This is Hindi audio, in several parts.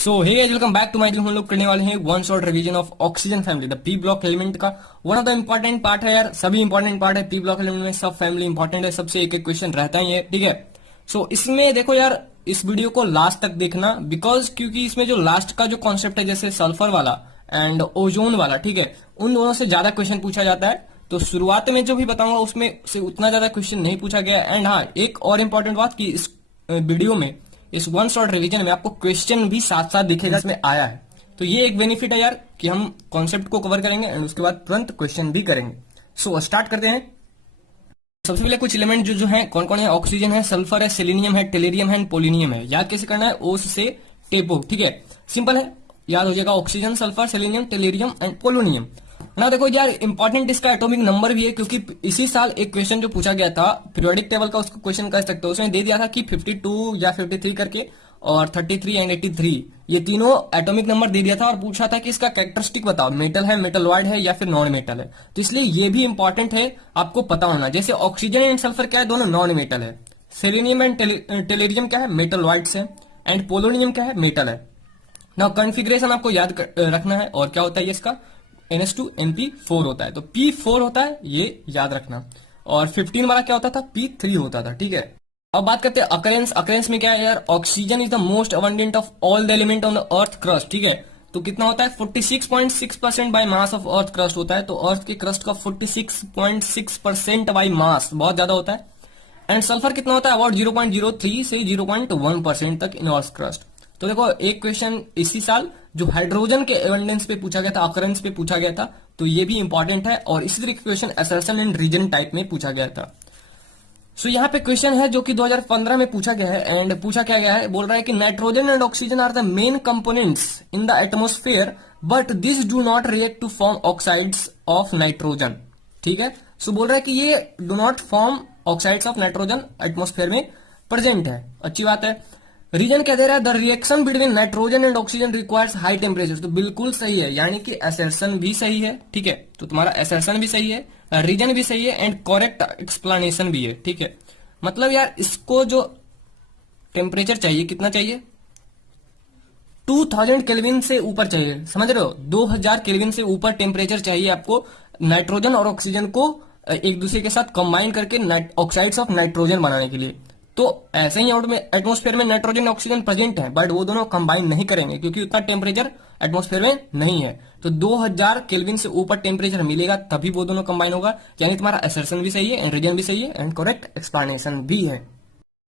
So hey guys, welcome back to my channel. हम लोग करने वाले हैं one shot revision of oxygen family, the p block element का one of the important part है यार। सभी इंपॉर्टेंट पार्ट है पी ब्लॉक एलिमेंट में, सब फैमिली इंपॉर्टेंट है, सबसे एक एक क्वेश्चन रहता ही है, ठीक है। सो इसमें देखो यार, इस वीडियो को लास्ट तक देखना, बिकॉज क्योंकि इसमें जो लास्ट का जो कॉन्सेप्ट है, जैसे सल्फर वाला एंड ओजोन वाला, ठीक है, उन दोनों से ज्यादा क्वेश्चन पूछा जाता है। तो शुरुआत में जो भी बताऊंगा उसमें से उतना ज्यादा क्वेश्चन नहीं पूछा गया। एंड हाँ, एक और इम्पोर्टेंट बात कि इस वीडियो में, इस वन शॉट रिवीजन में आपको क्वेश्चन भी साथ साथ दिखेगा इसमें आया है। तो ये एक बेनिफिट है यार कि हम कॉन्सेप्ट को कवर करेंगे एंड उसके बाद तुरंत क्वेश्चन भी करेंगे। सो स्टार्ट करते हैं। सबसे पहले कुछ एलिमेंट जो है कौन कौन है, ऑक्सीजन है, सल्फर है, सेलेनियम है, टेलेरियम है एंड पोलिनियम है। याद कैसे करना है, ओस से टेपो, ठीक है, सिंपल है, याद हो जाएगा। Oxygen, sulphur, selenium, टेलेरियम and polonium ना। देखो यार, इंपॉर्टेंट इसका एटॉमिक नंबर भी है, क्योंकि इसी साल एक क्वेश्चन जो पूछा गया था पीरियोडिक टेबल का, उसको क्वेश्चन कर सकते हो, उसमें दे दिया था कि 52 या 53 करके और 33 एंड 83, ये तीनों एटॉमिक नंबर दे दिया था और पूछा था कि इसका कैरेक्टरिस्टिक बताओ, मेटल है, मेटलॉइड है या फिर नॉन मेटल है। तो इसलिए ये भी इंपॉर्टेंट है, आपको पता होना। जैसे ऑक्सीजन एंड सल्फर क्या है, दोनों नॉन मेटल है। सेलेनियम एंड टेलेरियम क्या है, मेटलॉइड्स है। एंड पोलोनियम क्या है, मेटल है ना। कॉन्फ़िगरेशन आपको याद रखना है। और क्या होता है ये इसका, NH2NP4 होता है, तो P4 होता है, ये याद रखना। और 15 वाला क्या होता था, P3 होता था, ठीक है। अब बात करते हैं अकरेंस। अकरेंस में क्या है यार, oxygen is the most abundant of all the element on the earth crust, ठीक है। तो कितना होता है, 46.6% by mass of earth crust होता है। तो अर्थ के क्रस्ट का 46.6% बाय मास बहुत ज्यादा होता है। एंड सल्फर कितना होता है, अबाउट 0.03 से 0.1% तक इन अर्थ क्रस्ट। तो देखो, एक क्वेश्चन इसी साल जो हाइड्रोजन के एबंडेंस पे पूछा गया था, अकरेंस पे पूछा गया था, तो ये भी इंपॉर्टेंट है। और इसी तरीके question assertion and reason type में पूछा गया था। सो यहाँ पे क्वेश्चन है जो कि 2015 में पूछा गया है। एंड पूछा क्या गया है, बोल रहा है कि nitrogen and oxygen are the main components in the atmosphere, but this do not react to form oxides of nitrogen, ठीक है। सो बोल रहा है कि ये do not form oxides of nitrogen atmosphere में प्रेजेंट है, अच्छी बात है। रीजन क्या दे रहा है, the reaction between nitrogen and oxygen requires high temperature. तो बिल्कुल सही है, यानी कि असर्शन भी सही है, ठीक है। तो तुम्हारा असर्शन भी सही है, रीजन भी सही है एंड करेक्ट एक्सप्लेनेशन भी है, ठीक है। मतलब यार, इसको जो टेम्परेचर चाहिए, कितना चाहिए, 2000 केल्विन से ऊपर चाहिए, समझ रहे हो, 2000 केल्विन से ऊपर टेम्परेचर चाहिए आपको नाइट्रोजन और ऑक्सीजन को एक दूसरे के साथ कंबाइन करके ऑक्साइड्स ऑफ नाइट्रोजन बनाने के लिए। तो ऐसे ही एटमोस्फेयर में नाइट्रोजन ऑक्सीजन प्रेजेंट है, बट वो दोनों कंबाइन नहीं करेंगे क्योंकि उतना टेम्परेचर एटमोस्फेयर में नहीं है। तो 2000 केल्विन से ऊपर टेम्परेचर मिलेगा तभी वो दोनों कंबाइन होगा। यानी तुम्हारा असर्शन भी सही है एंड रीजन भी सही है एंड करेक्ट एक्सप्लेनेशन भी है।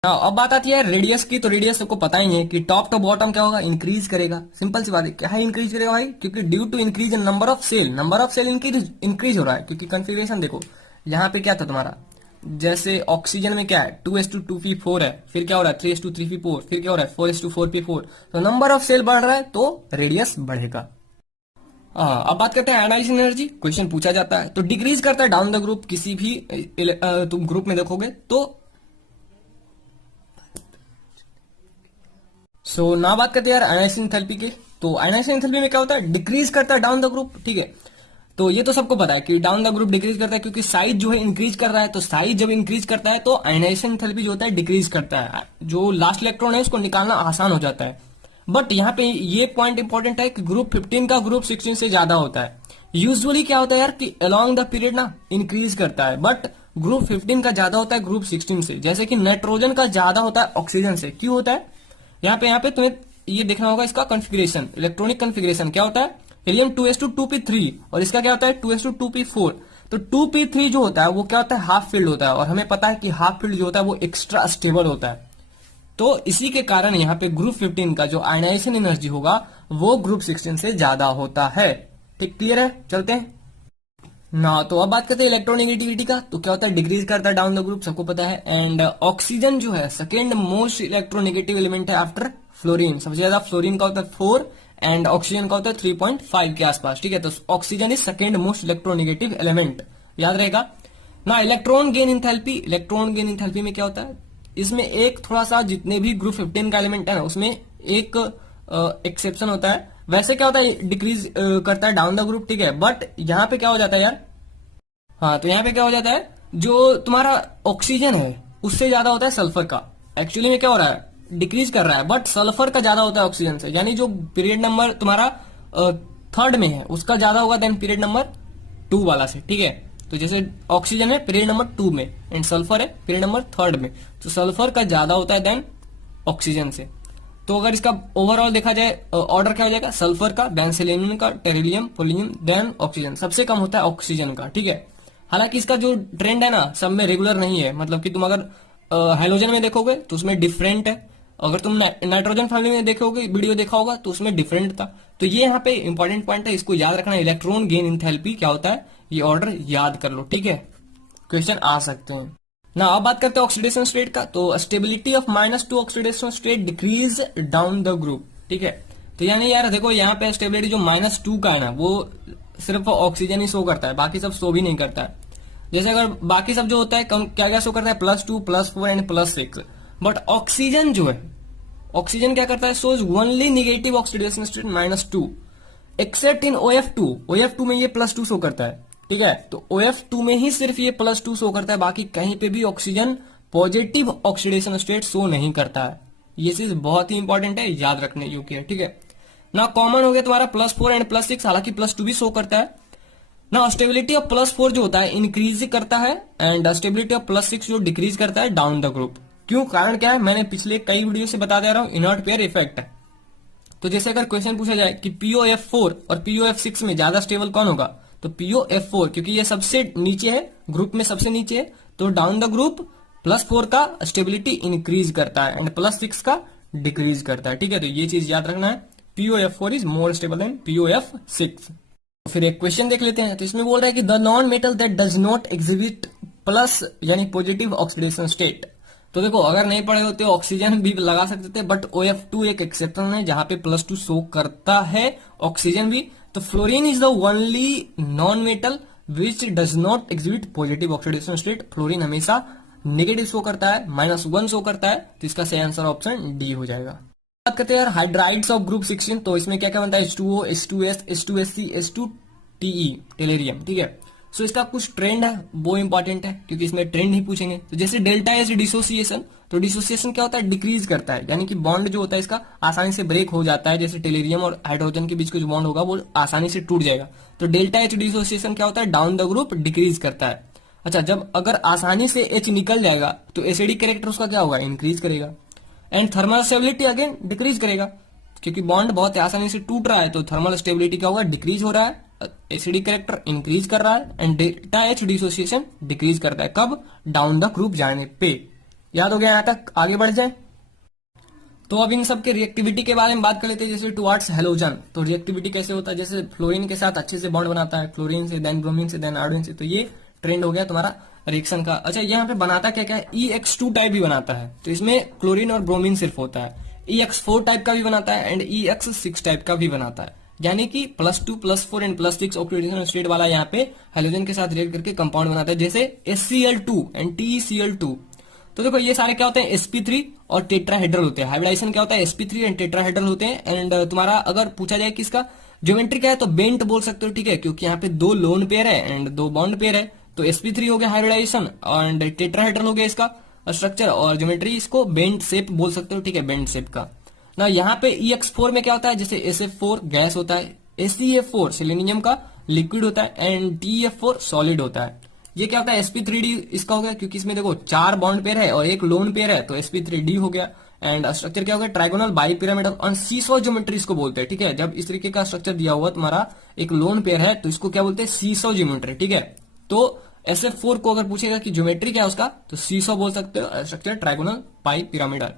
अब बात आती है रेडियस की। तो रेडियस सबको पता ही है कि टॉप टू बॉटम क्या होगा, इंक्रीज करेगा। सिंपल सी बात है, क्या है, इंक्रीज करेगा भाई, क्योंकि due to increase in number of cell, number of cell increase हो रहा है। क्योंकि कॉन्फ़िगरेशन देखो, यहाँ पे क्या था तुम्हारा, जैसे ऑक्सीजन में क्या है, 2s2 2p4 है, फिर क्या हो रहा है 3s2 3p4, फिर क्या हो रहा है 4s2 4p4। तो नंबर ऑफ सेल बढ़ रहा है तो रेडियस बढ़ेगा। हाँ, अब बात करते हैं एनालिसिस एनर्जी। क्वेश्चन पूछा जाता है तो डिक्रीज करता है डाउन द ग्रुप, किसी भी तुम ग्रुप में देखोगे तो। सो ना बात करते हैं यार आयनाइजेशन एंथैल्पी के। तो आयनाइजेशन एंथैल्पी में क्या होता है, डिक्रीज करता है डाउन द ग्रुप, ठीक है। तो ये तो सबको पता है कि डाउन द ग्रुप डिक्रीज करता है, क्योंकि साइज जो है इंक्रीज कर रहा है। तो साइज जब इंक्रीज करता है तो आयनाइजेशन एंथैल्पी जो होता है डिक्रीज करता है, जो लास्ट इलेक्ट्रॉन है उसको निकालना आसान हो जाता है। बट यहाँ पे ये पॉइंट इंपॉर्टेंट है कि ग्रुप 15 का ग्रुप 16 से ज्यादा होता है। यूजुअली क्या होता है यार कि अलोंग द पीरियड ना इंक्रीज करता है, बट ग्रुप 15 का ज्यादा होता है ग्रुप 16 से। जैसे कि नाइट्रोजन का ज्यादा होता है ऑक्सीजन से। क्यों होता है, यहाँ पे तुम्हें ये देखना होगा, इसका कॉन्फ़िगरेशन, इलेक्ट्रॉनिक कॉन्फ़िगरेशन क्या होता है, हीलियम 2s2 2p3 और इसका क्या होता है 2s2 2p4। तो 2p3 जो होता है वो क्या होता है, हाफ फील्ड होता है। और हमें पता है कि हाफ फील्ड जो होता है वो एक्स्ट्रा स्टेबल होता है। तो इसी के कारण यहाँ पे ग्रुप 15 का जो आयनाइजेशन एनर्जी होगा वो ग्रुप 16 से ज्यादा होता है। ठीक, क्लियर है, चलते हैं ना। तो अब बात करते हैं इलेक्ट्रोनेगेटिविटी का। तो क्या होता है, डिक्रीज करता है डाउन द ग्रुप, सबको पता है। एंड ऑक्सीजन जो है सेकेंड मोस्ट इलेक्ट्रोनेगेटिव एलिमेंट है आफ्टर फ्लोरीन। सबसे ज्यादा फ्लोरीन का होता है 4 एंड ऑक्सीजन का होता है 3.5 के आसपास, ठीक है। तो oxygen is second most electronegative element, याद रहेगा ना। Electron gain enthalpy, electron gain enthalpy में क्या होता है, इसमें एक थोड़ा सा, जितने भी ग्रुप 15 का एलिमेंट है ना उसमें एक एक्सेप्शन होता है। वैसे क्या होता है, डिक्रीज करता है डाउन द ग्रुप, ठीक है। बट यहाँ पे क्या हो जाता है यार, हाँ, तो यहाँ पे क्या हो जाता है, जो तुम्हारा ऑक्सीजन है उससे ज्यादा होता है सल्फर का। एक्चुअली में क्या हो रहा है, डिक्रीज कर रहा है, बट सल्फर का ज्यादा होता है ऑक्सीजन से, यानी जो पीरियड नंबर तुम्हारा थर्ड में है उसका ज्यादा होगा देन पीरियड नंबर 2 वाला से, ठीक है। तो जैसे ऑक्सीजन है पीरियड नंबर 2 में एंड सल्फर है पीरियड नंबर 3 में, तो सल्फर का ज्यादा होता है देन ऑक्सीजन से। तो अगर इसका ओवरऑल देखा जाए ऑर्डर क्या हो जाएगा, सल्फर का, देन सेलेनियम का, टेरिलियम, पोलिनियम, देन ऑक्सीजन। सबसे कम होता है ऑक्सीजन का, ठीक है। हालांकि इसका जो ट्रेंड है ना सब में रेगुलर नहीं है, मतलब कि तुम अगर हाइड्रोजन में देखोगे तो उसमें डिफरेंट है, अगर तुम नाइट्रोजन फैमिली में देखोगे वीडियो देखा होगा तो उसमें डिफरेंट था। तो ये यहाँ पे इंपॉर्टेंट पॉइंट है, इसको याद रखना। इलेक्ट्रॉन गेन इंथैल्पी क्या होता है, ये ऑर्डर याद कर लो, ठीक है, क्वेश्चन आ सकते हैं ना। अब बात करते हैं ऑक्सीडेशन स्टेट का। तो stability of -2 oxidation state decrease down the group, ठीक है। तो यानी यार देखो यहाँ पे स्टेबिलिटी जो -2 का है ना वो सिर्फ ऑक्सीजन ही शो करता है, बाकी सब शो भी नहीं करता है। जैसे अगर बाकी सब जो होता है क्या क्या शो करता है, +2, +4 एंड +6, बट ऑक्सीजन जो है, ऑक्सीजन क्या करता है, shows only negative oxidation state -2 accept इन OF2। OF2 में ये +2 शो करता है, ठीक है। तो OF2 में ही सिर्फ ये +2 शो करता है, बाकी कहीं पे भी oxygen positive oxidation state show नहीं करता है। ये चीज बहुत ही इंपॉर्टेंट है, याद रखने योग्य है, ठीक है ना। कॉमन हो गया तुम्हारा +4 एंड +6, हालांकि +2 भी शो करता है ना। स्टेबिलिटी ऑफ +4 जो होता है इंक्रीज करता है एंड स्टेबिलिटी ऑफ +6 जो डिक्रीज करता है डाउन द ग्रुप। क्यों, कारण क्या है, मैंने पिछले कई वीडियो से बता दे रहा हूं, इनर्ट पेयर इफेक्ट है। तो जैसे अगर क्वेश्चन पूछा जाए कि POF4 और POF6 में ज्यादा स्टेबल कौन होगा, तो POF4, क्योंकि ये सबसे नीचे है, ग्रुप में सबसे नीचे है, तो डाउन द ग्रुप +4 का स्टेबिलिटी इंक्रीज करता है एंड +6 का डिक्रीज करता है, ठीक है। तो ये चीज याद रखना है, POF4 is more stable then POF6। फिर एक क्वेश्चन देख लेते हैं। तो इसमें बोल रहा है कि the non metal that does not exhibit plus यानी पॉजिटिव ऑक्सीडेशन स्टेट। तो देखो अगर नहीं पढ़े होते ऑक्सीजन भी लगा सकते थे, बट OF2 एक एक्सेप्शन है जहां पे +2 शो करता है, ऑक्सीजन भी। तो fluorine is the only non metal which does not exhibit positive oxidation state. Fluorine हमेशा नेगेटिव शो करता है, -1 शो करता है, तो इसका सही आंसर ऑप्शन डी हो जाएगा। बात करते हैं हाइड्राइड्स ऑफ ग्रुप 16। तो इसमें क्या क्या बनता है, H2O, H2S, H2SC, H2TE, टेलेरियम, ठीक है। सो इसका कुछ ट्रेंड है वो इंपॉर्टेंट है, क्योंकि इसमें ट्रेंड ही पूछेंगे। तो जैसे डेल्टा एच डिसोसिएशन, तो डिसोसिएशन क्या होता है, डिक्रीज करता है, यानी कि बॉन्ड जो होता है इसका आसानी से ब्रेक हो जाता है। जैसे टेलेरियम और हाइड्रोजन के बीच का जो बॉन्ड होगा वो आसानी से टूट जाएगा। तो डेल्टा एच डिसोसिएशन क्या होता है, डाउन द ग्रुप डिक्रीज करता है। अच्छा, जब अगर आसानी से H निकल जाएगा तो एसिडिक कैरेक्टर उसका क्या होगा, इंक्रीज करेगा। And thermal stability again decrease करेगा, क्योंकि बॉन्ड बहुत आसानी से टूट रहा है, तो थर्मल स्टेबिलिटी क्या होगा, डिक्रीज हो रहा है। एसिडिक कैरेक्टर इंक्रीज कर रहा है and delta H dissociation decrease करता है, कब, डाउन द ग्रुप जाने पे। याद हो गया यहां तक, आगे बढ़ जाए। तो अब इन सब के रिएक्टिविटी के बारे में बात कर लेते हैं। जैसे टुवर्ड्स हैलोजन, तो रिएक्टिविटी कैसे होता है, जैसे फ्लोरीन के साथ अच्छे से बॉन्ड बनाता है, फ्लोरीन से, देन ब्रोमीन से, देन आयोडीन से। तो ये ट्रेंड हो गया तुम्हारा रिएक्शन का। अच्छा, यहाँ पे बनाता क्या क्या है, EX2 टाइप भी बनाता है, तो इसमें क्लोरीन और ब्रोमीन सिर्फ होता है। EX4 टाइप का भी बनाता है एंड EX6 टाइप का भी बनाता है, यानी कि +2, +4 एंड +6 ऑक्सीडेशन स्टेट वाला यहाँ पे हाइड्रोजन के साथ रिएक्ट करके कंपाउंड बनाता है, जैसे HCl2 एंड TeCl2। तो देखो ये सारे क्या होते हैं, sp3 और टेट्राहेड्रल होते हैं। हाइब्रिडाइजेशन क्या होता है, sp3 एंड टेट्राहेड्रल होते हैं। एंड तुम्हारा अगर पूछा जाए कि इसका ज्योमेट्री क्या है, तो बेंट बोल सकते हो, ठीक है, क्योंकि यहाँ पे 2 लोन पेयर है एंड 2 बॉन्ड पेयर है। तो sp3 हो गया हाइब्रिडाइजेशन एंड टेट्राहेड्रल हो गया इसका स्ट्रक्चर, और ज्योमेट्री इसको बेंट शेप बोल सकते हो, ठीक है, बेंट शेप का ना। यहाँ पे EX4 में क्या होता है, जैसे SF4 गैस होता है, ACF4 सेलेनियम का लिक्विड होता है एंड TF4 सॉलिड होता है। ये क्या होता है, sp3d इसका हो गया, क्योंकि इसमें देखो 4 बॉन्ड पेयर है और 1 लोन पेयर है, तो sp3d हो गया। एंड स्ट्रक्चर क्या हो गया, trigonal bi pyramidal on seesaw geometry इसको बोलते हैं, ठीक है। जब इस तरीके का स्ट्रक्चर दिया हुआ तुम्हारा एक लोन पेयर है, तो इसको क्या बोलते हैं, सीसॉ ज्योमेट्री, ठीक है। तो SF4 को अगर पूछेगा कि ज्योमेट्री क्या है उसका, तो सीसॉ बोल सकते हो, structure trigonal bi pyramidal.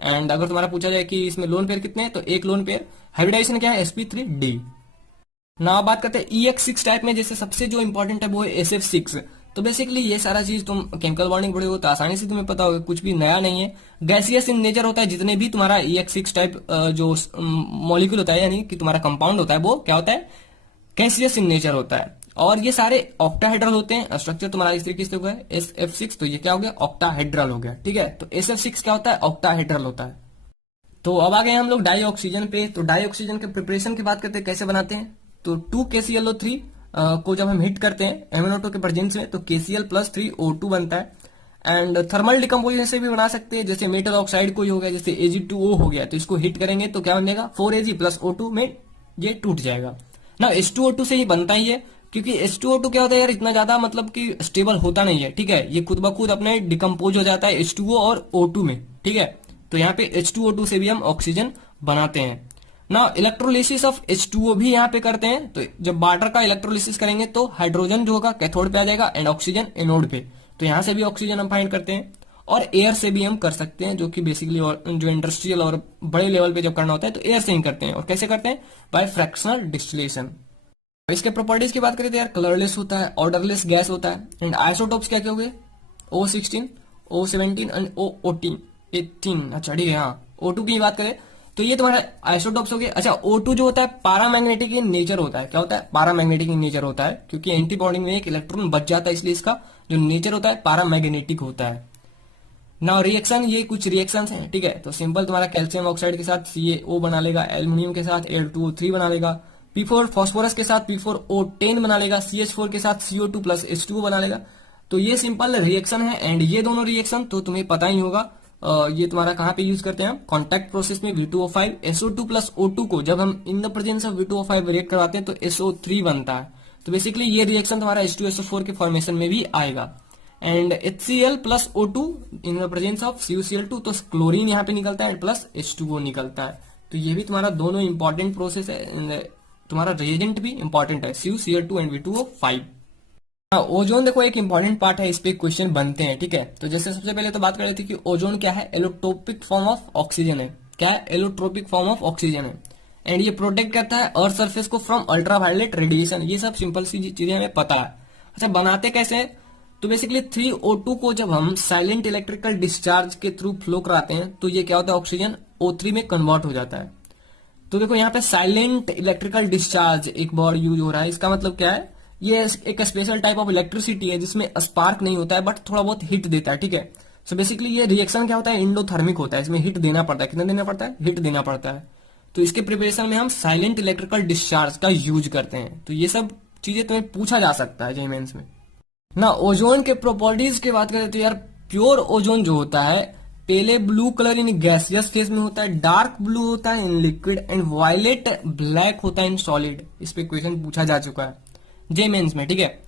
And अगर तुम्हारा पूछा जाए कि इसमें लोन पेयर कितने हैं, तो 1 लोन पेयर। हाइब्रिडाइजेशन क्या है, sp3d। ना बात करते हैं EX6 टाइप में, जैसे सबसे जो इंपॉर्टेंट है वो है SF6। तो बेसिकली ये सारा चीज तुम केमिकल बॉन्डिंग पढ़े हो तो आसानी से तुम्हें पता होगा, कुछ भी नया नहीं है। गैसियस इन नेचर होता है, जितने भी तुम्हारा EX6 टाइप जो मॉलिक्यूल होता है, यानी कि तुम्हारा कंपाउंड होता है, वो क्या होता है, गैसियस इन नेचर होता है। और ये सारे ऑक्टाहेड्रल होते हैं। स्ट्रक्चर तुम्हारा इस तरीके से हुआ है SF6, तो ये क्या हो गया, ऑक्टाहेड्रल हो गया, ठीक है। तो SF6 क्या होता है, ऑक्टाहेड्रल होता है। तो अब आ गए हम लोग डाई ऑक्सीजन पे। तो डाई ऑक्सीजन के प्रिपरेशन की बात करते हैं, कैसे बनाते हैं। तो 2KClO3 को जब हम हिट करते हैं MnO2 के प्रेजेंस में, तो KCl+3O2 बनता है। एंड थर्मल डिकम्पोजिशन से भी बना सकते हैं, जैसे मेटल ऑक्साइड कोई हो गया, जैसे Ag2O हो गया, तो इसको हिट करेंगे तो क्या बनेगा 4Ag प्लस O2 में ये टूट जाएगा ना। H2O2 से ही बनता ही है, क्योंकि H2O2 क्या होता है यार, इतना ज्यादा मतलब कि स्टेबल होता नहीं है, ठीक है, ये खुद ब खुद अपने डिकम्पोज हो जाता है H2O और O2 में, ठीक है। तो यहाँ पे H2O2 से भी हम ऑक्सीजन बनाते हैं ना। इलेक्ट्रोलिसिस ऑफ H2O भी यहाँ पे करते हैं, तो जब वाटर का इलेक्ट्रोलिसिस करेंगे तो हाइड्रोजन जो होगा कैथोड पे आ जाएगा एंड ऑक्सीजन एनोड पे, तो यहाँ से भी ऑक्सीजन हम फाइंड करते हैं। और एयर से भी हम कर सकते हैं, जो कि बेसिकली जो इंडस्ट्रियल और बड़े लेवल पे जब करना होता है तो एयर से ही करते हैं। और कैसे करते हैं, बाय फ्रैक्शनल डिस्टिलेशन। इसके प्रॉपर्टीज की बात करें तो यार कलरलेस होता है, ऑर्डरलेस गैस होता है, एंड आइसोटोप्स क्या क्या हुए, O16, O17 एंड O18। अच्छा ठीक है, हाँ O2 की बात करें तो ये तुम्हारा आइसोटोप्स हो गए। अच्छा O2 जो होता है पारामैग्नेटिक इन नेचर होता है, क्या होता है, पारामैग्नेटिक इन नेचर होता है, क्योंकि एंटी बॉन्डिंग में एक इलेक्ट्रॉन बच जाता है, इसलिए इसका जो नेचर होता है पारामैग्नेटिक होता है ना। रिएक्शन, ये कुछ रिएक्शंस हैं, ठीक है, तो सिंपल तुम्हारा कैल्शियम ऑक्साइड के साथ CaO बना लेगा, एल्यूमिनियम के साथ Al2O3 बना लेगा, P4 फॉस्फोरस के साथ P4O10 बना लेगा, CH4 के साथ CO2 प्लस H2O बना लेगा। तो ये सिंपल रिएक्शन है, एंड ये दोनों रिएक्शन तो तुम्हें पता ही होगा, ये तुम्हारा कहाँ पे यूज करते हैं हम, कॉन्टैक्ट प्रोसेस में V2O5 SO2 प्लस O2 को जब हम in the presence of V2O5 react करवाते हैं तो SO3 बनता है। तो बेसिकली ये रिएक्शन तुम्हारा H2SO4 के फॉर्मेशन में भी आएगा। And HCl plus O2 in the presence of CuCl2, तो क्लोरीन यहाँ पे निकलता है प्लस H2O निकलता है। तो ये भी तुम्हारा दोनों इंपॉर्टेंट प्रोसेस है, तुम्हारा रिएजेंट भी इंपॉर्टेंट है CuCl2 एंड V2O5। ओजोन देखो एक इंपॉर्टेंट पार्ट है, इस पे क्वेश्चन बनते हैं, ठीक है। तो जैसे सबसे पहले तो बात कर रहे थे कि ओजोन क्या है, एलोट्रोपिक फॉर्म ऑफ ऑक्सीजन है, क्या है, एलोट्रोपिक फॉर्म ऑफ ऑक्सीजन है, एंड ये प्रोटेक्ट करता है अर्थ सरफेस को फ्रॉम अल्ट्रावायलेट रेडिएशन। ये सब सिंपल सी चीजें हमें पता है। अच्छा बनाते कैसे हैं, तो बेसिकली 3O2 को जब हम साइलेंट इलेक्ट्रिकल डिस्चार्ज के थ्रू फ्लो कराते हैं तो ये क्या होता है, ऑक्सीजन O3 में कन्वर्ट हो जाता है। तो देखो यहाँ पे साइलेंट इलेक्ट्रिकल डिस्चार्ज एक वर्ड यूज हो रहा है, इसका मतलब क्या है, ये एक स्पेशल टाइप ऑफ इलेक्ट्रिसिटी है जिसमें स्पार्क नहीं होता है बट थोड़ा बहुत हिट देता है, ठीक है। सो बेसिकली ये रिएक्शन क्या होता है, इंडोथर्मिक होता है, इसमें हिट देना पड़ता है, कितना देना पड़ता है, हिट देना पड़ता है। तो इसके प्रिपरेशन में हम साइलेंट इलेक्ट्रिकल डिस्चार्ज का यूज करते हैं। तो ये सब चीजें तुम्हें पूछा जा सकता है जेईई मेंस में ना। ओजोन के प्रॉपर्टीज की बात करें तो यार प्योर ओजोन जो होता है pale blue colour in gaseous phase में होता है, डार्क ब्लू होता है in liquid, and violet black होता है इन सॉलिड। इस पे क्वेश्चन पूछा जा चुका है जेईई मेंस में, ठीक है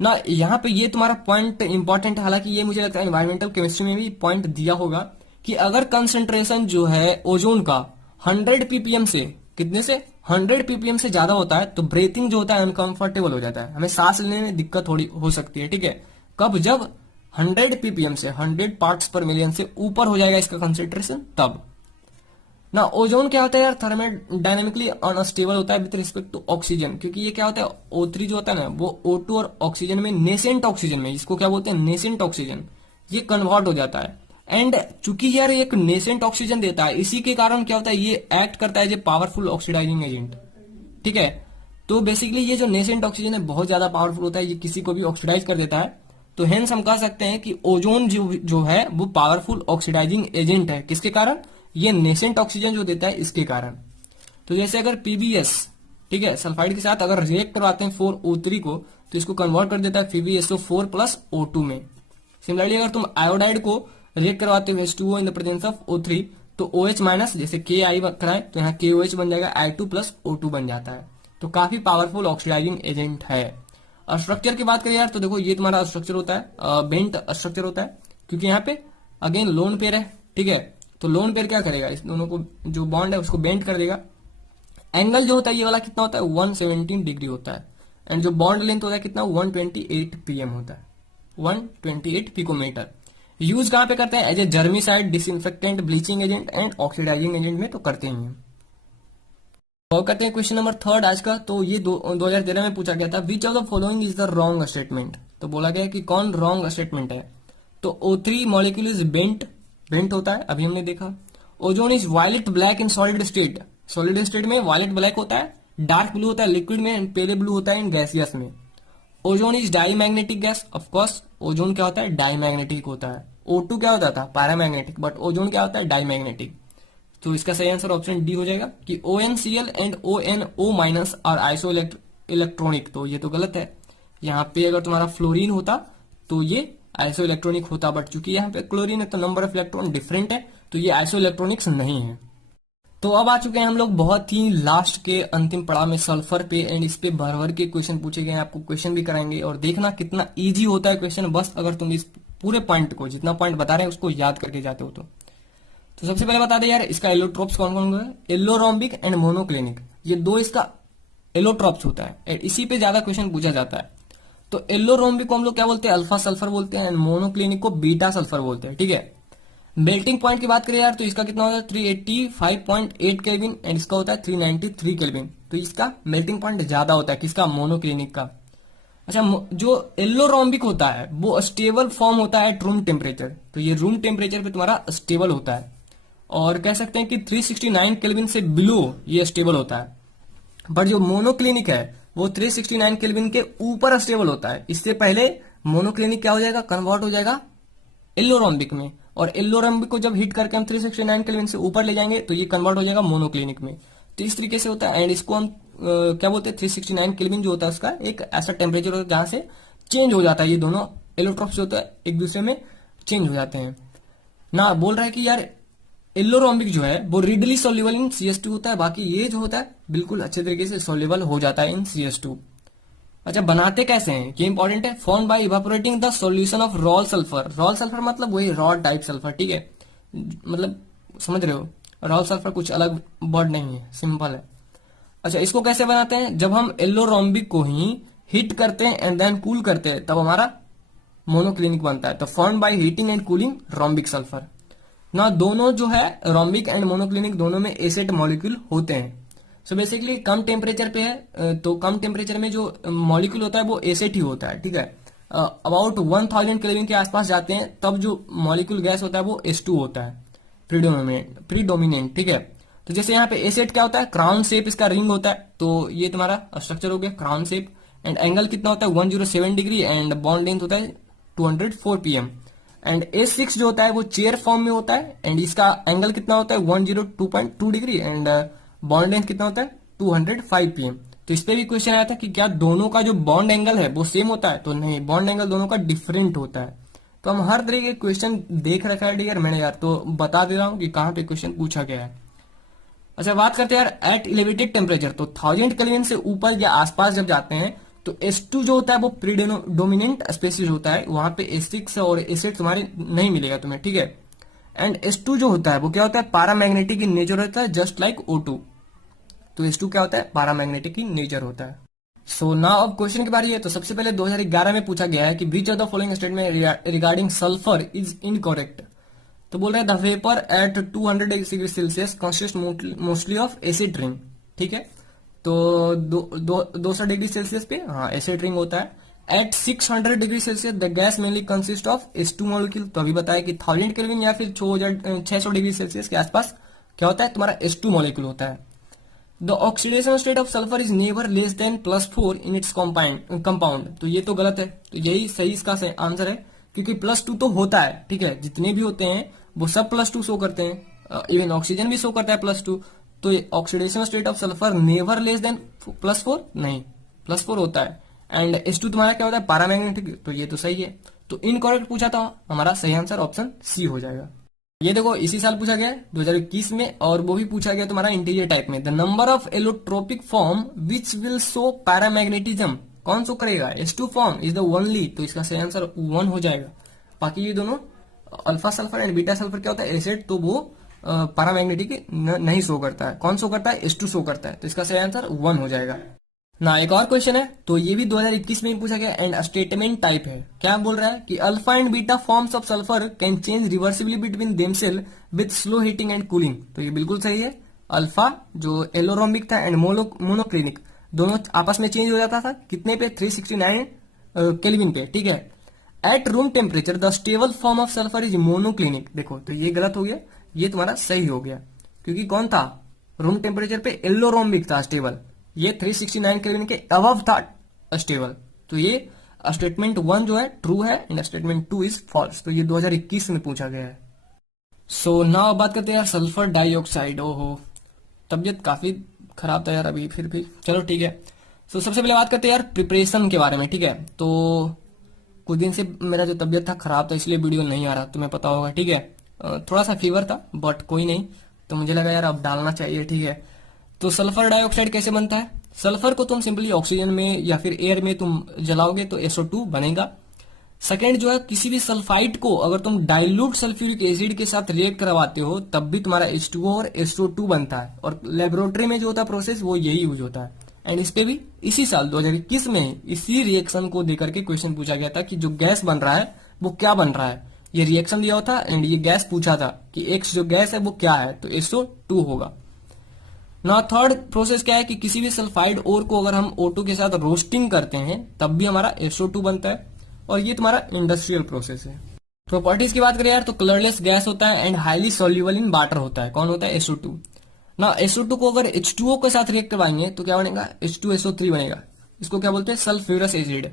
ना। यहाँ पे ये तुम्हारा पॉइंट इंपॉर्टेंट है, हालांकि ये मुझे लगता है एनवायरमेंटल केमिस्ट्री में भी पॉइंट दिया होगा कि अगर कंसेंट्रेशन जो है ओजोन का 100 ppm से, कितने से, 100 ppm से ज्यादा होता है तो ब्रीथिंग जो होता है अनकंफर्टेबल हो जाता है, हमें सांस लेने में दिक्कत थोड़ी हो सकती है, ठीक है। कब, जब 100 ppm से 100 पार्ट्स पर मिलियन से ऊपर हो जाएगा इसका कंसेंट्रेशन, तब ना। ओजोन क्या होता है यार, थर्मोडायनेमिकली अनस्टेबल होता है विद रिस्पेक्ट टू ऑक्सीजन, क्योंकि ये क्या होता है, O3 जो होता है ना वो O2 और ऑक्सीजन में, नेसेंट ऑक्सीजन में, इसको क्या बोलते हैं, नेसेंट ऑक्सीजन, ये कन्वर्ट हो जाता है। एंड चूंकि यार एक नेसेंट ऑक्सीजन देता है, इसी के कारण क्या होता है, ये एक्ट करता है जो पावरफुल ऑक्सीडाइजिंग एजेंट, ठीक है। तो बेसिकली ये जो नेसेंट ऑक्सीजन है बहुत ज्यादा पावरफुल होता है, ये किसी को भी ऑक्सीडाइज कर देता है। तो हेंस हम कह सकते हैं कि ओजोन जो है वो पावरफुल ऑक्सीडाइजिंग एजेंट है, किसके कारण, ये नेसेंट ऑक्सीजन जो देता है इसके कारण। तो जैसे अगर PbS, ठीक है, सल्फाइड के साथ अगर रिएक्ट करवाते हैं 4O3 को तो इसको कन्वर्ट कर देता है PbSO4 प्लस O2 में। सिमिलरली अगर तुम आयोडाइड को रिएक्ट करवाते हो H2O in the presence of O3 तो OH माइनस, जैसे KI कराए तो यहाँ KOH बन जाएगा, I2 प्लस O2 बन जाता है। तो काफी पावरफुल ऑक्सीडाइजिंग एजेंट है। और स्ट्रक्चर की बात करें यार तो देखो ये तुम्हारा स्ट्रक्चर होता है, बेंट स्ट्रक्चर होता है, क्योंकि यहाँ पे अगेन लोन पेयर है, ठीक है। तो लोन पेयर क्या करेगा, इस दोनों को जो बॉन्ड है उसको बेंड कर देगा। एंगल जो होता है ये वाला कितना होता है, 117 डिग्री होता है, एंड जो बॉन्ड लेंथ होता है कितना, 128 pm होता है, 128 पिकोमीटर। यूज कहाँ पे करते हैं, as a germicide, disinfectant, bleaching agent and oxidizing agent में तो करते ही हैं। और करते हैं क्वेश्चन नंबर 3 आज का। तो ये 2013 में पूछा गया था, which of the following is the wrong statement. तो बोला गया कि कौन रॉन्ग स्टेटमेंट है। तो O3 मॉलिक्यूल इज बेंट होता है, अभी हमने देखा। Ozone is violet black in solid state, solid state में वायलेट ब्लैक होता है, डार्क ब्लू होता है लिक्विड में, एंड पेले ब्लू होता है इन गैसियस में। Ozone is diamagnetic gas, of course ozone क्या होता है, डाईमैग्नेटिक होता है। O2 क्या होता था, पैरामैग्नेटिक, बट ओजोन क्या होता है, डाईमैग्नेटिक। तो इसका सही आंसर ऑप्शन डी हो जाएगा कि OnCl and OnO minus are isoelectronic. तो ये तो गलत है, यहाँ पे अगर तुम्हारा फ्लोरीन होता तो ये आइसो इलेक्ट्रॉनिक होता, बट चूंकि यहाँ पे क्लोरीन है तो नंबर ऑफ इलेक्ट्रॉन डिफरेंट है, तो ये आइसो इलेक्ट्रॉनिक्स नहीं है। तो अब आ चुके हैं हम लोग बहुत ही लास्ट के अंतिम पड़ाव में, सल्फर पे, एंड इस पे भर भर के क्वेश्चन पूछे गए हैं, आपको क्वेश्चन भी कराएंगे और देखना कितना इजी होता है क्वेश्चन, बस अगर तुम इस पूरे पॉइंट को, जितना पॉइंट बता रहे हैं उसको याद करके जाते हो तो सबसे पहले बता दे यार, इसका एलोट्रोप्स कौन कौन है? एलोरोम्बिक एंड मोनोक्लिनिक, ये दो इसका एलोट्रोप्स होता है, इसी पे ज्यादा क्वेश्चन पूछा जाता है। तो एलोरोम्बिक को हम लोग क्या बोलते हैं? अल्फा सल्फर बोलते हैं, एंड मोनोक्लिनिक को बीटा सल्फर बोलते हैं, ठीक है। मेल्टिंग पॉइंट की बात करें यार, तो इसका कितना होता है? 385.8 केल्विन, एंड इसका होता है 393 केल्विन। तो इसका मेल्टिंग पॉइंट ज्यादा होता है, किसका? मोनोक्लिनिक का। अच्छा, जो एल्लोरोम्बिक होता है वो स्टेबल फॉर्म होता है एट रूम टेम्परेचर, तो ये रूम टेम्परेचर पे तुम्हारा स्टेबल होता है, और कह सकते हैं कि 369 केल्विन से बिलो ये स्टेबल होता है। बट जो मोनोक्लिनिक है वो 369 केल्विन के ऊपर स्टेबल होता है, इससे पहले मोनोक्लिनिक क्या हो जाएगा? कन्वर्ट हो जाएगा एल्लोरोम्बिक में, और एल्लोरोम्बिक को जब हिट करके हम 369 केल्विन से ऊपर ले जाएंगे तो ये कन्वर्ट हो जाएगा मोनोक्लिनिक में। तो इस तरीके से होता है, एंड इसको हम क्या बोलते हैं? 369 केल्विन जो होता है उसका एक ऐसा टेम्परेचर होता है जहां से चेंज हो जाता है, ये दोनों एलोट्रोप्स होता है एक दूसरे में चेंज हो जाते हैं ना। बोल रहा है कि यार एल्लोरोम्बिक जो है वो रिडली सोल्यूबल इन CH2 होता है, बाकी ये जो होता है बिल्कुल अच्छे तरीके से सोल्यूबल हो जाता है इन CH2। अच्छा, बनाते कैसे हैं ये इंपॉर्टेंट है। Form by evaporating the solution of roll sulphur. Roll sulphur मतलब वही रॉ टाइप सल्फर, ठीक है, मतलब समझ रहे हो, रॉल सल्फर कुछ अलग वर्ड नहीं है, सिंपल है। अच्छा, इसको कैसे बनाते हैं? जब हम एल्लोरोम्बिक को ही हीट करते हैं एंड देन कूल करते हैं तब हमारा मोनोक्लिनिक बनता है। तो form by heating and cooling rhombic sulphur ना, दोनों जो है रोम्बिक एंड मोनोक्लिनिक दोनों में एसिड मॉलिक्यूल होते हैं। सो बेसिकली कम टेम्परेचर पे है, तो कम टेम्परेचर में जो मॉलिक्यूल होता है वो एसिड ही होता है, ठीक है। अबाउट 1000 केल्विन के आसपास जाते हैं तब जो मॉलिक्यूल गैस होता है वो H2 होता है, प्रीडोमिनेंट, ठीक है। तो जैसे यहाँ पे एसिड क्या होता है? क्राउन शेप इसका रिंग होता है, तो ये तुम्हारा स्ट्रक्चर हो गया क्राउन शेप, एंड एंगल कितना होता है? 107 डिग्री, एंड बॉन्ड लेंथ होता है 204 pm, एंड A6 जो होता है वो चेयर फॉर्म में होता है, एंड इसका एंगल कितना होता है? 102.2 डिग्री, एंड बॉन्ड लेंथ कितना होता है? 205 pm। तो इस पे भी क्वेश्चन आया था कि क्या दोनों का जो बॉन्ड एंगल है वो सेम होता है? तो नहीं, बॉन्ड एंगल दोनों का डिफरेंट होता है। तो हम हर तरह के क्वेश्चन देख रखा है डियर मैंने यार, तो बता दे रहा हूँ कि कहाँ पे क्वेश्चन पूछा गया है। अच्छा, बात करते हैं यार एट एलिवेटेड टेम्परेचर, तो 1000 केल्विन से ऊपर या आसपास जब जाते हैं तो H2 जो होता है वो प्रीडोमिनेंट स्पेसीज होता है, वहां पे A6 और एसिड तुम्हारे नहीं मिलेगा तुम्हें, ठीक है। एंड H2 जो होता है वो क्या होता है? पैरामैग्नेटिक इन नेचर होता है, जस्ट लाइक O2। तो H2 क्या होता है? पैरामैग्नेटिक इन नेचर होता है। सो नाउ अब क्वेश्चन की बारी है। तो सबसे पहले 2011 में पूछा गया है कि which of the following statement regarding sulphur is incorrect. तो बोल रहे हैं the vapour eight 200 degree Celsius consist mostly of acid ring, ठीक है। तो 200 डिग्री सेल्सियस पे हाँ एसिड रिंग होता है। At 600 degree Celsius the gas mainly consist of H2 molecule. तो अभी बताया कि 1000 केल्विन या फिर 600 डिग्री सेल्सियस के आसपास क्या होता है? तुम्हारा H2 मॉलिक्यूल होता है। The oxidation state of sulphur is never less than +4 in its compound. तो ये तो गलत है, तो यही सही इसका आंसर है, क्योंकि +2 तो होता है, ठीक है, जितने भी होते हैं वो सब +2 शो करते हैं, इवन ऑक्सीजन भी शो करता है +2। तो oxidation state of sulphur never less than +4 नहीं, +4 होता है। एंड H2 तुम्हारा क्या होता है? पैरामैग्नेटिक, तो ये तो सही है। तो इनकरेक्ट पूछा था, हमारा सही आंसर ऑप्शन सी हो जाएगा। ये देखो इसी साल पूछा गया 2021 में, और वो भी पूछा गया तुम्हारा इंटीरियर टाइप में। The number of allotropic form which will show paramagnetism, कौन शो करेगा? H2 form is the only, तो इसका सही आंसर 1 हो जाएगा। बाकी ये दोनों alpha sulphur and beta sulphur क्या होता है? एसिड, तो वो पैरामैग्नेटिक नहीं शो करता है। कौन शो करता है? H2 शो करता है, तो इसका सही आंसर 1 हो जाएगा ना। एक और क्वेश्चन है, तो ये भी 2021 में पूछा गया, एंड स्टेटमेंट टाइप है। क्या बोल रहा है कि alpha and beta forms of sulphur can change reversibly between themselves with slow heating and cooling. तो ये बिल्कुल सही है। अल्फा जो एलोरोम्बिक था एंड मोनोक्लिनिक दोनों आपस में चेंज हो जाता था, कितने पे? 369 केल्विन पे, ठीक है। At room temperature the stable form of sulphur is monoclinic. देखो तो ये गलत हो गया, ये तुम्हारा सही हो गया, क्योंकि कौन था? रूम टेम्परेचर पे एल्लोरोम्बिक था स्टेबल, ये 369 केल्विन के अबव था स्टेबल। तो ये स्टेटमेंट 1 जो है ट्रू है, एंड स्टेटमेंट 2 इज फॉल्स। तो ये 2021 में पूछा गया है। सो नाउ बात करते हैं यार सल्फर डाइऑक्साइड। ओहो, तबियत काफी खराब था यार अभी, फिर भी चलो ठीक है। सो सबसे पहले बात करते हैं यार प्रिपरेशन के बारे में, ठीक है। तो कुछ दिन से मेरा जो तबीयत था खराब था, इसलिए वीडियो नहीं आ रहा, तुम्हें पता होगा, ठीक है। थोड़ा सा फीवर था, बट कोई नहीं, तो मुझे लगा यार अब डालना चाहिए, ठीक है। तो सल्फर डाइऑक्साइड कैसे बनता है? सल्फर को तुम सिंपली ऑक्सीजन में या फिर एयर में तुम जलाओगे तो SO2 बनेगा। सेकेंड जो है, किसी भी सल्फाइड को अगर तुम डाइल्यूट सल्फ्यूरिक एसिड के साथ रिएक्ट करवाते हो तब भी तुम्हारा H2O और SO2 बनता है, और लेबोरेटरी में जो होता है प्रोसेस वो यही यूज होता है। एंड इस पे भी इसी साल 2021 में इसी रिएक्शन को देकर के क्वेश्चन पूछा गया था कि जो गैस बन रहा है वो क्या बन रहा है। ये रिएक्शन दिया हुआ था एंड ये गैस पूछा था कि एक जो गैस है वो क्या है, तो SO2 होगा ना। थर्ड प्रोसेस क्या है कि किसी भी सल्फाइड ओर को अगर हम O2 के साथ रोस्टिंग करते हैं तब भी हमारा SO2 बनता है, और ये तुम्हारा इंडस्ट्रियल प्रोसेस है। प्रॉपर्टीज की बात करें यार तो कलरलेस गैस होता है and highly soluble in water होता है। कौन होता है? SO2 ना। SO2 को अगर H2O के साथ रिएक्ट करवाएंगे तो क्या बनेगा? H2SO3 बनेगा। इसको क्या बोलते हैं? Sulphurous acid.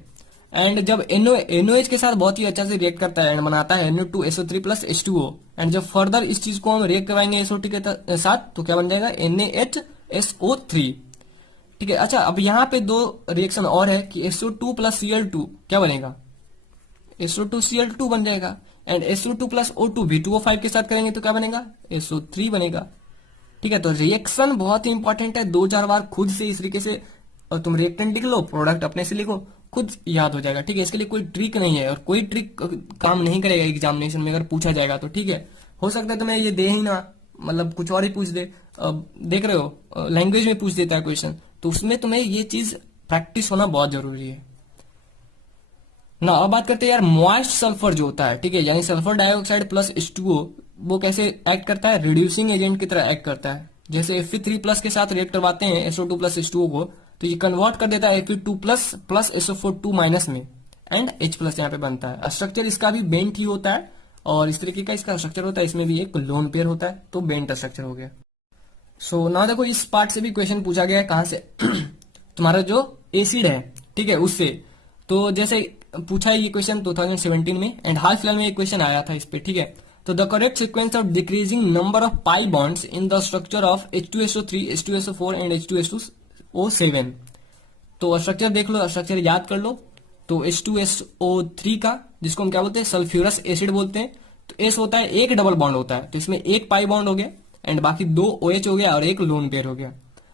एंड जब NOH के साथ बहुत ही अच्छा से रिएक्ट करता है एंड बनाता है NO2SO3 प्लस H2O, एंड जब फर्दर इस चीज को हम रिएक्ट करवाएंगे SO2 के साथ तो क्या बन जाएगा? NaHSO3, ठीक है। अच्छा, अब यहाँ पे दो रिएक्शन और है कि SO2 प्लस Cl2 क्या बनेगा? SO2Cl2 बन जाएगा। And SO2 plus O2 V2O5 के साथ करेंगे तो क्या बनेगा? SO3 बनेगा, ठीक है। तो रिएक्शन बहुत ही इंपॉर्टेंट है, 2-4 बार खुद से इस तरीके से, और तुम रिएक्टेंट लिख लो, प्रोडक्ट अपने से लिखो, खुद याद हो जाएगा, ठीक है। इसके लिए कोई ट्रिक नहीं है और कोई ट्रिक काम नहीं करेगा एग्जामिनेशन में अगर पूछा जाएगा तो, ठीक है। हो सकता है तुम्हें ये दे ही ना, मतलब कुछ और ही पूछ दे। अब देख रहे हो लैंग्वेज में पूछ देता है क्वेश्चन, तो उसमें तुम्हें ये चीज प्रैक्टिस होना बहुत जरूरी है ना। अब बात करते हैं यार मॉइस्ट सल्फर जो होता है, ठीक है, यानी सल्फर डाइऑक्साइड प्लस H2O, वो कैसे एक्ट करता है? रिड्यूसिंग एजेंट की तरह एक्ट करता है। जैसे Fe3 प्लस के साथ रिएक्ट करवाते हैं SO2 प्लस H2O को, तो ये कन्वर्ट कर देता है Fe2 plus plus SO4 minus में, एंड H प्लस यहाँ पे बनता है। स्ट्रक्चर इसका भी बेंट ही होता है, और इस तरीके का इसका स्ट्रक्चर होता है। इसमें भी एक लोन पेयर होता है, तो बेंट स्ट्रक्चर हो गया। सो ना देखो, इस पार्ट से भी क्वेश्चन पूछा गया है, कहां से? तुम्हारा जो एसिड है, ठीक है, उससे। तो जैसे पूछा है ये क्वेश्चन 2017 में, एंड हाल फिलहाल में एक क्वेश्चन आया था इस पे, ठीक है। तो the correct sequence of decreasing number of pi bonds in the structure of H2SO3, H2SO4 and H2SO7। तो स्ट्रक्चर देख लो, स्ट्रक्चर याद कर लो। तो H2SO3 का, जिसको हम क्या बोलते हैं? सल्फ्यूरस एसिड बोलते हैं। तो S होता है, एक डबल बॉन्ड होता है, तो इसमें एक पाई बॉन्ड हो गया, एंड बाकी 2 OH हो गया और एक लोन पेयर हो गया।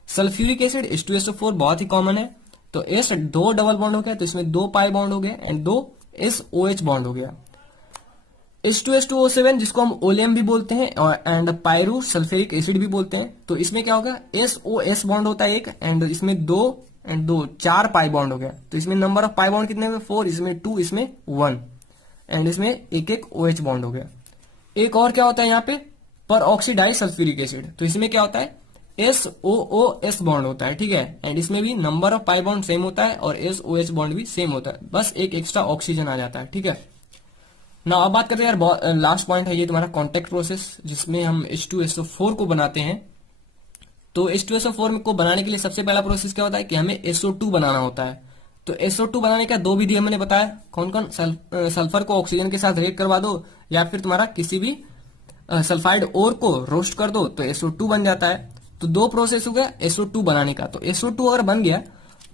सल्फ्यूरिक एसिड H2SO4 बहुत ही कॉमन है, तो S 2 डबल बॉन्ड हो गया, तो इसमें 2 पाई बॉन्ड हो गया एंड 2 SOH बॉन्ड हो गया। H2S2O7 जिसको हम ओलियम भी बोलते हैं और एंड पायरू सल्फ्यूरिक एसिड भी बोलते हैं, तो इसमें क्या होगा? SOS बॉन्ड होता है एक, एंड इसमें 2 एंड 2 4 पाई बॉन्ड हो गया। तो इसमें नंबर ऑफ पाई बॉन्ड कितने हुए? 4, इसमें 2, इसमें 1, एंड इसमें एक एक OH बॉन्ड हो गया। एक और क्या होता है यहाँ पे? पर ऑक्सीडाइज सल्फ्यूरिक एसिड, तो इसमें क्या होता है? SOOS बॉन्ड होता है, ठीक है। एंड इसमें भी number of pi bond same होता है और SOH बॉन्ड भी सेम होता है, बस एक एक्स्ट्रा ऑक्सीजन आ जाता है, ठीक है ना। अब बात करते हैं यार, लास्ट पॉइंट है ये तुम्हारा कॉन्टेक्ट प्रोसेस, जिसमें हम H2SO4 को बनाते हैं। तो H2SO4 को बनाने के लिए सबसे पहला प्रोसेस क्या होता है कि हमें SO2 बनाना होता है। तो SO2 बनाने का 2 विधि हमने बताया, कौन कौन? सल्फर को ऑक्सीजन के साथ रिएक्ट करवा दो, या फिर तुम्हारा किसी भी सल्फाइड ओर को रोस्ट कर दो तो SO2 बन जाता है। तो 2 प्रोसेस हो गया SO2 बनाने का। तो SO2 अगर बन गया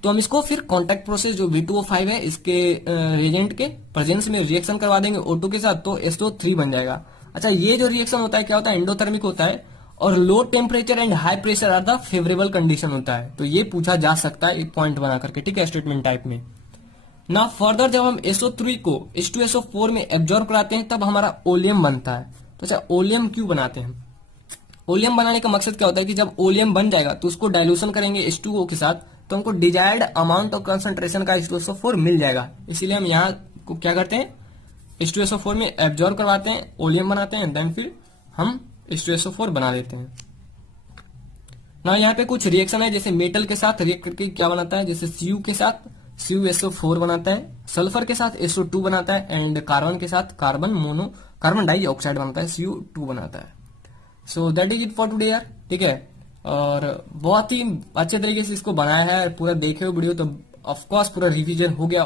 तो हम इसको फिर कॉन्टैक्ट प्रोसेस जो V2O5 है, इसके रिएजेंट के प्रेजेंस में रिएक्शन करवा देंगे O2 के साथ, तो SO3 बन जाएगा। अच्छा, ये जो रिएक्शन होता है क्या होता है? एंडोथर्मिक होता है, और low temperature and high pressure are the favourable condition होता है। तो ये पूछा जा सकता है एक पॉइंट बना करके, ठीक है, स्टेटमेंट टाइप में ना। फर्दर जब हम SO3 को H2SO4 में एब्जॉर्ब कराते हैं तब हमारा ओलियम बनता है। तो अच्छा, ओलियम क्यों बनाते हैं? ओलियम बनाने का मकसद क्या होता है कि जब ओलियम बन जाएगा तो उसको डाइल्यूशन करेंगे H2O के साथ, तो हमको डिजायर्ड अमाउंट ऑफ कंसंट्रेशन का H2SO4 मिल जाएगा। इसीलिए हम यहाँ को क्या करते हैं? H2SO4 में एब्जॉर्ब करवाते हैं, ओलियम बनाते हैं, देन फिर हम H2SO4 बना देते हैं ना। यहाँ पे कुछ रिएक्शन है, जैसे मेटल के साथ रिएक्ट करके क्या बनाता है? जैसे Cu के साथ CuSO4 बनाता है, सल्फर के साथ SO2 बनाता है, एंड कार्बन के साथ कार्बन डाइऑक्साइड बनाता है, Cu2 बनाता है। So that is it for today यार, ठीक है। और बहुत ही अच्छे तरीके से इसको बनाया है, पूरा देखे हो वीडियो तो ऑफकोर्स पूरा रिवीजन हो गया।